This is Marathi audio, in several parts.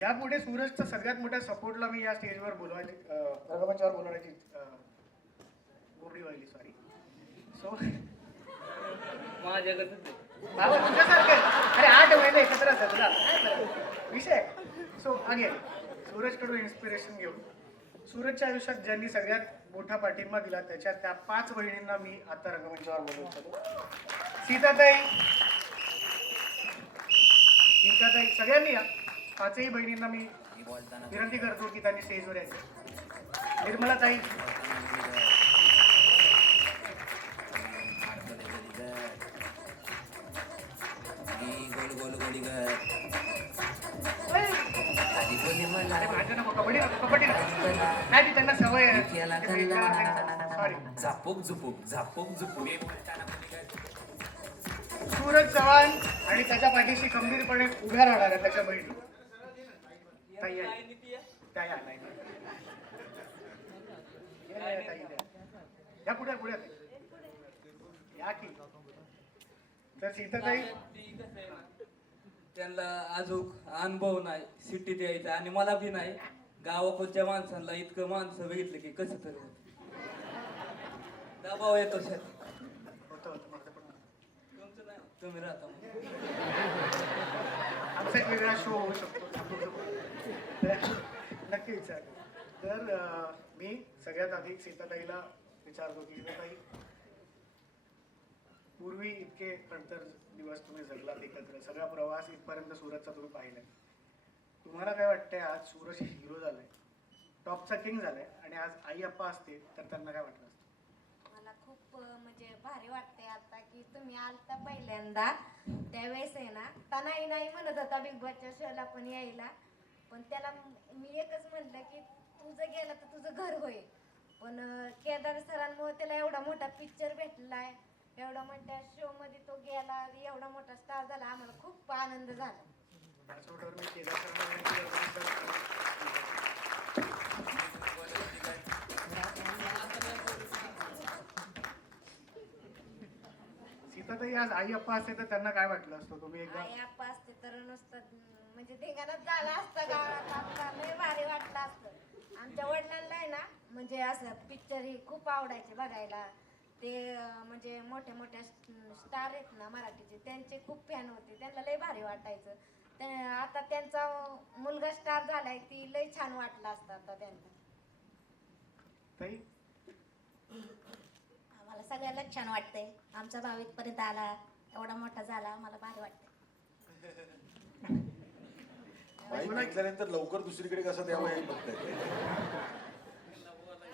यापुढे सूरजचा सगळ्यात मोठ्या सपोर्टला मी या स्टेजवर बोलवायची रंगमंचावर बोलवण्याची बोबडी व्हायली सॉरी. सो बाबा तुझ्यासारखं अरे 8 महिने एकत्र असतात तुला विषय. सो अगेन सूरजकडून इन्स्पिरेशन घेऊन सूरजच्या आयुष्यात ज्यांनी सगळ्यात मोठा पाठिंबा दिला त्याच्या त्या 5 बहिणींना मी आता रंगमंचावर बोलवतो. सीताताई, गीताताई, सगळ्यांनी या 5ही बहिणींना मी विनंती करतो की त्यांनी स्टेजवर यायचं. निर्मलाताई, कबड्डी नाही त्यांना सवय आहे. सॉरी. झापूक झुपूक झापूक झुपूक. सूरज चव्हाण आणि त्याच्या पाठीशी खंबीरपणे उभ्या राहणार आहे त्याच्या बहिणी. या पुढे पुढे या की. तर सीताताई, त्यांना अजून अनुभव नाही सिटीत यायचा आणि मला बी नाही. गावाकडच्या माणसांना इतकं माणसं बघितलं की कसं तरी दबाव येतो सर. तुमचं नाही तुम्ही राहता आमचा एक वेगळा शो होऊ शकतो नक्की विचार. तर मी सगळ्यात आधी सीताताईला विचारतो की सीताताई, पूर्वी इतके खडतर दिवस तुम्ही जगलात एकत्र, सगळा प्रवास इथपर्यंत सूरजचा तुम्ही पाहिलाय. तुम्हाला काय वाटतंय आज सूरज हिरो झालाय, टॉपचा किंग झालाय आणि आज आई अप्पा असते तर त्यांना काय वाटलं असतं? मला खूप म्हणजे भारी वाटते आता की तुम्ही आलता पहिल्यांदा. त्यावेळेस आहे ना तनाई नाही म्हणत होता बिग बॉसच्या शोला पण यायला, पण त्याला मी एकच म्हटलं की तुझं गेलं तर तुझं घर होईल. पण केदार सरांमुळे त्याला एवढा मोठा पिक्चर भेटलाय, एवढा मोठ्या शो मध्ये तो गेला, एवढा मोठा स्टार झाला, आम्हाला खूप आनंद झाला. सीताताई, आज आई अप्पा असते तर त्यांना काय वाटलं असतं? तुम्ही एकदा आई आप्पा असते तर नुसतं म्हणजे धिंगाणाच झाला असता गावात. आपला लय भारी वाटलं असतं. आमच्या वडिलांना आहे ना म्हणजे असं पिक्चर ही खूप आवडायचे बघायला. ते म्हणजे मोठ्या मोठ्या स्टार आहेत ना मराठीचे, त्यांचे खूप फॅन होते, त्यांना लय भारी वाटायचं. आता त्यांचा मुलगा स्टार झालाय, ती लय छान वाटलं असतं आता त्यांना. ताई, आम्हाला सगळ्याला छान वाटतंय. आमचा भाव इथपर्यंत आला, एवढा मोठा झाला, मला भारी वाटतंय. माईक ऐकल्यानंतर लवकर दुसरीकडे कसं द्यावं हे बघताय.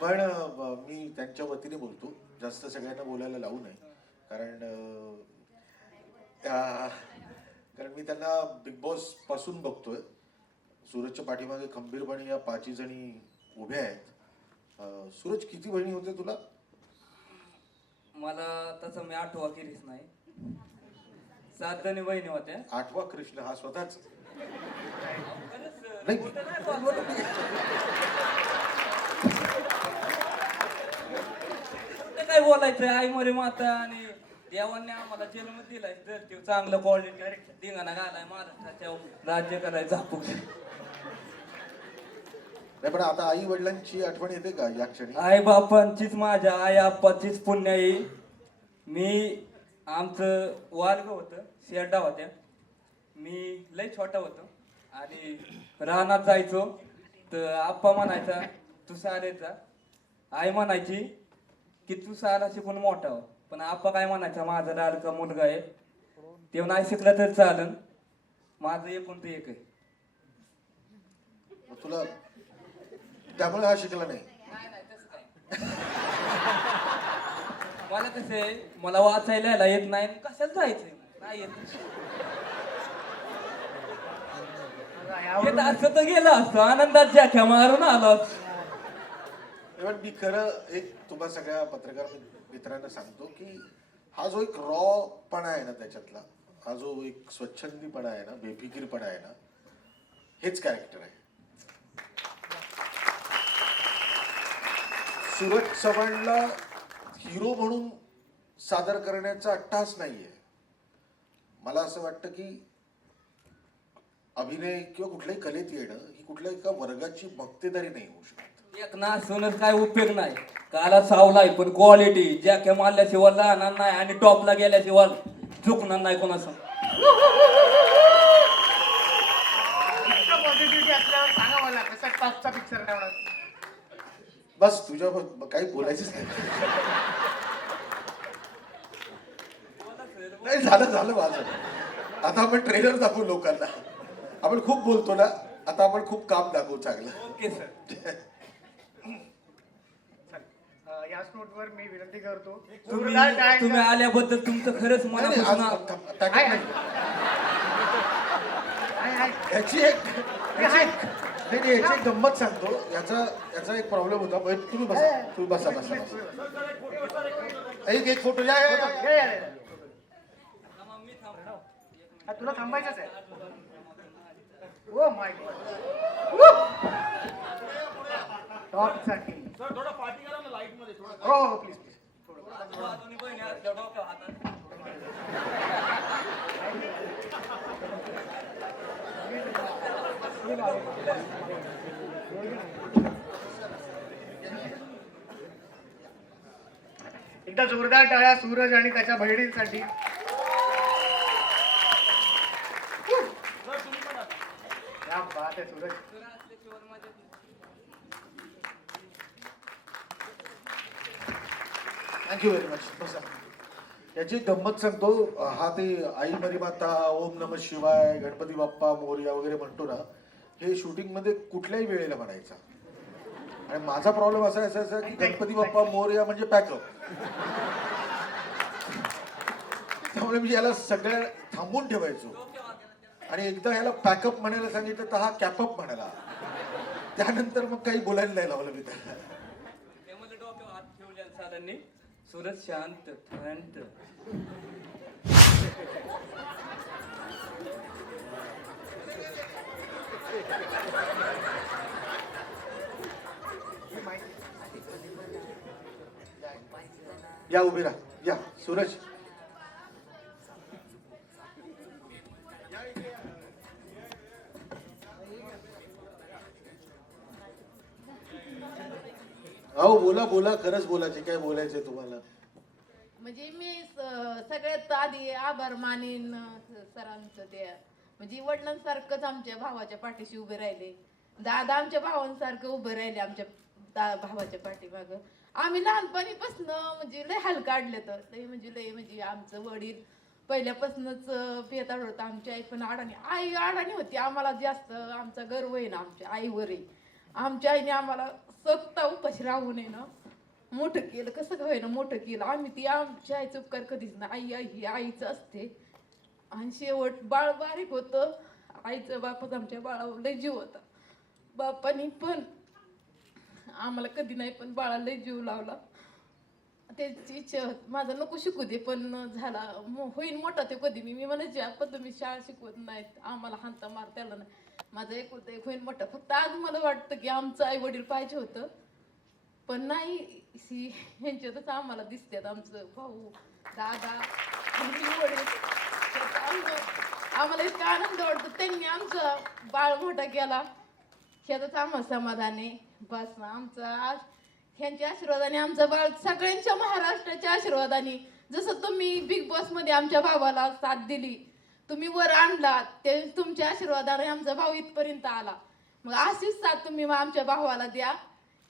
पण मी त्यांच्या वतीने बोलतो, जास्त सगळ्यांना बोलायला लावू नये. कारण मी त्यांना बिग बॉस पासून बघतोय. सूरजच्या पाठीमागे खंबीरपणे या 5 जणी उभ्या आहेत. सूरज, किती बहिणी होते तुला? मला तसं मी आठवा केलीच नाही. 7 जणी बहिणी होत्या. 8वा कृष्ण हा स्वतःच नाही काय बोलायचं. आई मरे माता आणि देवांनी आम्हाला जन्म दिलाय तर ते चांगलं क्वालिटी धिंगाणा घालाय, महाराष्ट्राच्या राज्य करायचं झापूक. नाही, पण आता आई वडिलांची आठवण येते का या क्षणी? आई बापांचीच, माझ्या आई आप्पाचीच पुण्य येईल. मी आमचं वालग होतं, शेरडा होत्या, मी लय छोटा होतो आणि रानात जायचो तर आप्पा म्हणायचा तू सारेचा, आई म्हणायची की तू सारा शिकून मोठा हो. पण आप्पा काय म्हणायचा, माझा लाडका मुलगा आहे, ते नाही शिकला तर चालन, माझं एकूण ते एक आहे. तुला त्यामुळे हा शिकला नाही? मला कसं आहे, मला वाचायला यायला येत नाही, कशाला जायचंय नाही येत. असं तर गेलं असतं आनंदात ज्याख्या मारून आलो. पण मी खरं एक तुम्हा सगळ्या पत्रकार मित्रांना सांगतो की हा जो एक रॉ पणा आहे ना त्याच्यातला, हा जो एक स्वच्छंदीपणा आहे ना, बेफिकीरपणा आहे ना, हेच कॅरेक्टर आहे. सूरज चव्हाणला हिरो म्हणून सादर करण्याचा अट्टहास नाहीये. मला असं वाटतं की अभिनय किंवा कुठल्याही कलेत येणं ही कुठल्याही एका वर्गाची मक्तेदारी नाही होऊ शकत. एक नाचूनच काय उपयोग नाही. काला सावलाय पण क्वालिटी ज्या मारल्याशिवाय राहणार नाही आणि टॉपला गेल्याशिवाय चुकणार नाही कोणाचं. इतकं पॉझिटिव्हिटी असल्यावर सांगा मला कसा टॉपचा पिक्चर नाही होणार. बस तुझ्या काही बोलायचंच नाही. नाही झालं माझं. आता आपण ट्रेलर दाखवू लोकांना. आपण खूप बोलतो ना, आता आपण खूप काम दाखवू चांगलं. Okay sir. याच नोटवर मी विनंती करतो तुम्ही जोरदार टाळ्या. आल्याबद्दल तुमचं खरंच नाही, नाही, मनापासून आज पॅकेट नाही. याची एक गंमत सांगतो. याचा एक प्रॉब्लेम होता. तुम्ही बसा. एक फोटो या. तुला थांबायचंच आहे. Oh my God. टॉपचा किंग. हो प्लीज एकदा जोरदार टाळ्या सूरज आणि त्याच्या बहिणींसाठी. क्या बात आहे सूरज. Thank you very much. बसा. याची एक गंमत सांगतो. हा ते आई मरी माता, ओम नमः शिवाय, गणपती बाप्पा मोरया वगैरे म्हणतो ना, हे शूटिंग मध्ये कुठल्याही वेळेला म्हणायचा. आणि माझा प्रॉब्लेम असा असायचा की गणपती बाप्पा मोरया म्हणजे पॅकअप. त्यामुळे मी याला सगळ्या थांबून ठेवायचो. आणि एकदा याला पॅकअप म्हणायला सांगितलं तर हा कॅपअप म्हणाला. त्यानंतर मग काही बोलायला नाही लावलं मी त्याला. त्यामध्ये डोक्यावर हात ठेवल्या साधांनी. सूरज शांत शांत. या उभे राहा. या सूरज. अहो बोला खरंच बोला. जे काय बोलायचंय तुम्हाला. म्हणजे मी सगळ्यात आधी आभार मानेन सरांचं. ते म्हणजे वडिलांसारखंच आमच्या भावाच्या पाठीशी उभे राहिले. दादा आमच्या भावांसारखं उभे राहिले आमच्या भावाच्या पाठीमागं. आम्ही लहानपणीपासून म्हणजे लय हाल काढले तर लय म्हणजे आमचं वडील पहिल्यापासूनच पेताळ होतं. आमची आई पण आई अडाणी होती. आम्हाला जास्त आमचा गर्व आहे ना आमच्या आईवरही. आमच्या आईने आम्हाला स्वतः उपाशी राहू नये ना मोठं केलं. कसं काय ना मोठं केलं आम्ही. ती आमच्या आईचं उपकार कधीच ना. आई ही आईचं असते. आणि शेवट बाळ बारीक होतं. आईचं बापच आमच्या बाळावर लय जीव होता. बापानी पण आम्हाला कधी नाही पण बाळाला लय जीव लावला. त्याची इच्छा माझं नको शिकू दे पण झाला होईन मोठा ते कधी. मी म्हणायचे आपण तुम्ही शाळा शिकवत नाहीत आम्हाला हाणता मार त्याला नाही. माझं एक होईन मोठा. फक्त आज मला वाटतं की आमचं आई वडील पाहिजे होतं पण नाही. ह्यांच्यातच आम्हाला दिसतात आमचं भाऊ दादा वडील. आम्हाला इतका आनंद वाटतो त्यांनी आमचं बाळ मोठा केला. ह्यातच आम्हाला समाधान आहे. बस ना आमचा आज ह्यांच्या आशीर्वादाने आमचं बाळ सगळ्यांच्या महाराष्ट्राच्या आशीर्वादाने जसं तुम्ही बिग बॉस मध्ये आमच्या भावाला साथ दिली तुम्ही वर आणला ते तुमच्या आशीर्वादाने आमचा भाऊ इथपर्यंत आला. मग अशीच साथ तुम्ही आमच्या भावाला द्या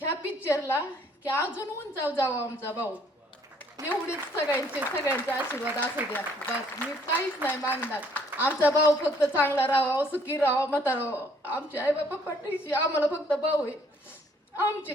ह्या पिक्चरला की अजून उंचाव जावा आमचा भाऊ. एवढेच सगळ्यांचा आशीर्वाद असू द्या. बस मी काहीच नाही मागणार. आमचा भाऊ फक्त चांगला राहावा सुखी राहावा म्हातारा राहावा. आमच्या आई बाबा पाठीशी आम्हाला फक्त भाऊ आहे. आमची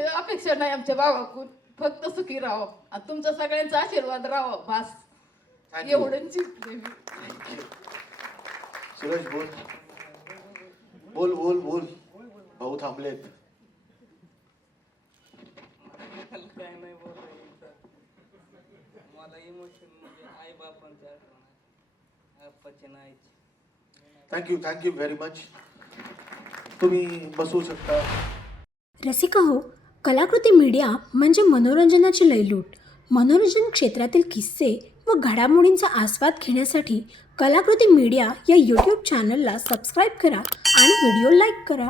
अपेक्षा नाही आमच्या भावाकडून. फक्त सुखी राहावं आणि तुमचा सगळ्यांचा आशीर्वाद राहावा बस. एवढं जिंकले मी. सूरज बोल. भाऊ थांबलेत. काय नाही बोलायचं. मला इमोशन म्हणजे आई बापांच्या आप्पाची नाहीची. Thank you very much. तुम्ही बसू शकता. रसिका हो, कलाकृती मीडिया म्हणजे मनोरंजनाची लयलूट. मनोरंजन क्षेत्रातील किस्से व घडामोडींचा आस्वाद घेण्यासाठी कलाकृती मीडिया या यूट्यूब चॅनलला सबस्क्राईब करा आणि व्हिडिओ लाईक करा.